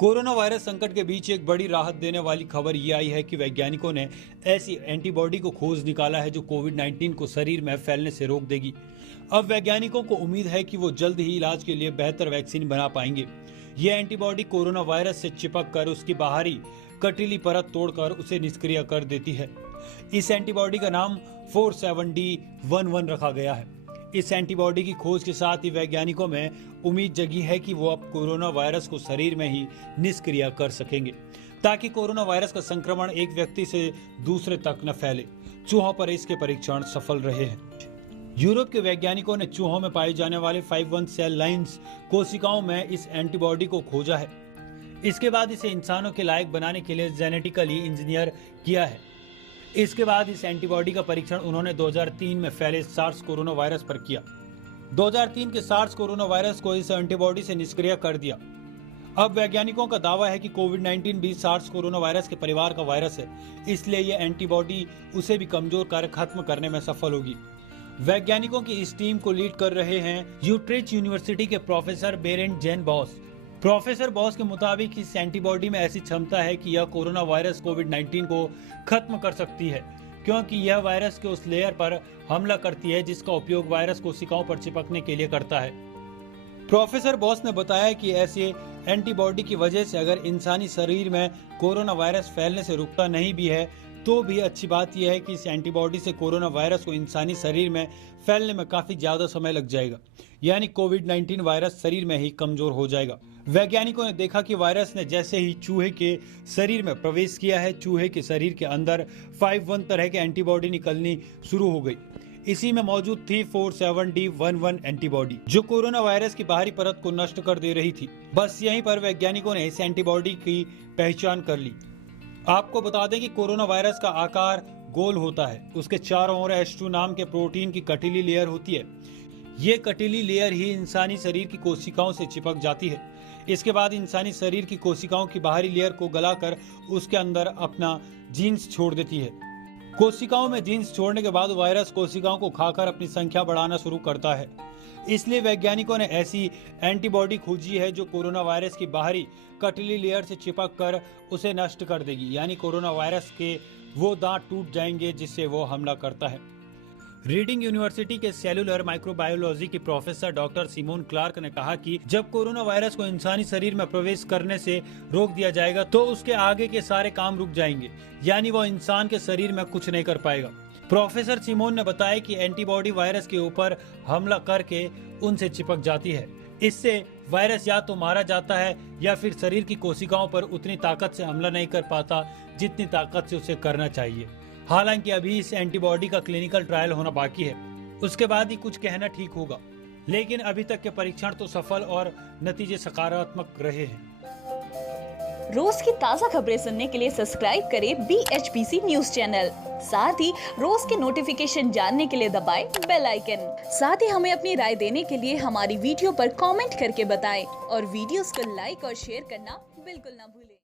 Corona virus संकट के बीच एक बड़ी राहत देने वाली खबर ये आई है कि वैज्ञानिकों ने ऐसी एंटीबॉडी को खोज निकाला है जो कोविड-19 को शरीर में फैलने से रोक देगी। अब वैज्ञानिकों को उम्मीद है कि वो जल्द ही इलाज के लिए बेहतर वैक्सीन बना पाएंगे। ये एंटीबॉडी कोरोना वायरस से चिपक कर उसकी बाहरी कटीली परत तोड़कर उसे निष्क्रिय कर देती है। इस एंटीबॉडी का नाम 47D11 रखा गया है। इस एंटीबॉडी की खोज के साथ ही वैज्ञानिकों में उम्मीद जगी है कि वो अब कोरोना वायरस को शरीर में ही निष्क्रिय कर सकेंगे, ताकि कोरोना वायरस का संक्रमण एक व्यक्ति से दूसरे तक न फैले। चूहों पर इसके परीक्षण सफल रहे हैं। यूरोप के वैज्ञानिकों ने चूहों में पाई जाने वाले 51 सेल लाइन्स कोशिकाओं में इस एंटीबॉडी को खोजा है। इसके बाद इसे इंसानों के लायक बनाने के लिए जेनेटिकली इंजीनियर किया है। इसके बाद इस एंटीबॉडी का परीक्षण उन्होंने 2003 में फैले सार्स कोरोना वायरस पर किया। 2003 के सार्स कोरोना वायरस को इस एंटीबॉडी से निष्क्रिय कर दिया। अब वैज्ञानिकों का दावा है कि कोविड-19 भी सार्स कोरोना वायरस के परिवार का वायरस है, इसलिए यह एंटीबॉडी उसे भी कमजोर कर खत्म करने में सफल होगी। वैज्ञानिकों की इस टीम को लीड कर रहे हैं यूट्रेच यूनिवर्सिटी के प्रोफेसर बेरेंट जेन बॉस। प्रोफेसर बॉस के मुताबिक इस एंटीबॉडी में ऐसी क्षमता है कि यह कोरोना वायरस कोविड-19 को खत्म कर सकती है, क्योंकि यह वायरस के उस लेयर पर हमला करती है जिसका उपयोग वायरस कोशिकाओं पर चिपकने के लिए करता है। प्रोफेसर बॉस ने बताया कि ऐसे एंटीबॉडी की वजह से अगर इंसानी शरीर में कोरोना वायरस फैलने से रुकता नहीं भी है, तो भी अच्छी बात यह है कि इस एंटीबॉडी से कोरोना वायरस को इंसानी शरीर में फैलने में काफी ज्यादा समय लग जाएगा, यानी कोविड-19 वायरस शरीर में ही कमजोर हो जाएगा। वैज्ञानिकों ने देखा कि वायरस ने जैसे ही चूहे के शरीर में प्रवेश किया है, चूहे के शरीर के अंदर 51 तरह के एंटीबॉडी निकलनी शुरू हो गई। इसी में मौजूद थी 47D11 एंटीबॉडी, जो कोरोना वायरस की बाहरी परत को नष्ट कर दे रही थी। बस यहीं पर वैज्ञानिकों ने इस एंटीबॉडी की पहचान कर ली। आपको बता दें कि कोरोना वायरस का आकार गोल होता है। उसके चारों ओर H2 नाम के प्रोटीन की कटीली लेयर होती है। ये कटीली लेयर ही इंसानी शरीर की कोशिकाओं से चिपक जाती है। इसके बाद इंसानी शरीर की कोशिकाओं की बाहरी लेयर को गलाकर उसके अंदर अपना जीन्स छोड़ देती है। कोशिकाओं में जीन्स छोड़ने के बाद वायरस कोशिकाओं को खाकर अपनी संख्या बढ़ाना शुरू करता है। इसलिए वैज्ञानिकों ने ऐसी एंटीबॉडी खोजी है जो कोरोना वायरस की बाहरी कटीली लेयर से चिपक कर उसे नष्ट कर देगी, यानी कोरोना वायरस के वो दांत टूट जाएंगे जिससे वो हमला करता है। रीडिंग यूनिवर्सिटी के सेलुलर माइक्रोबायोलॉजी के प्रोफेसर डॉक्टर सिमोन क्लार्क ने कहा कि जब कोरोना वायरस को इंसानी शरीर में प्रवेश करने से रोक दिया जाएगा तो उसके आगे के सारे काम रुक जाएंगे, यानी वो इंसान के शरीर में कुछ नहीं कर पाएगा। प्रोफेसर सिमोन ने बताया कि एंटीबॉडी वायरस के ऊपर हमला करके उनसे चिपक जाती है। इससे वायरस या तो मारा जाता है या फिर शरीर की कोशिकाओं पर उतनी ताकत से हमला नहीं कर पाता जितनी ताकत से उसे करना चाहिए। हालांकि अभी इस एंटीबॉडी का क्लिनिकल ट्रायल होना बाकी है, उसके बाद ही कुछ कहना ठीक होगा, लेकिन अभी तक के परीक्षण तो सफल और नतीजे सकारात्मक रहे हैं। रोज की ताज़ा खबरें सुनने के लिए सब्सक्राइब करें BHPC न्यूज चैनल। साथ ही रोज के नोटिफिकेशन जानने के लिए दबाएं बेल आइकन। साथ ही हमें अपनी राय देने के लिए हमारी वीडियो पर कमेंट करके बताएं और वीडियोस को लाइक और शेयर करना बिल्कुल ना भूलें।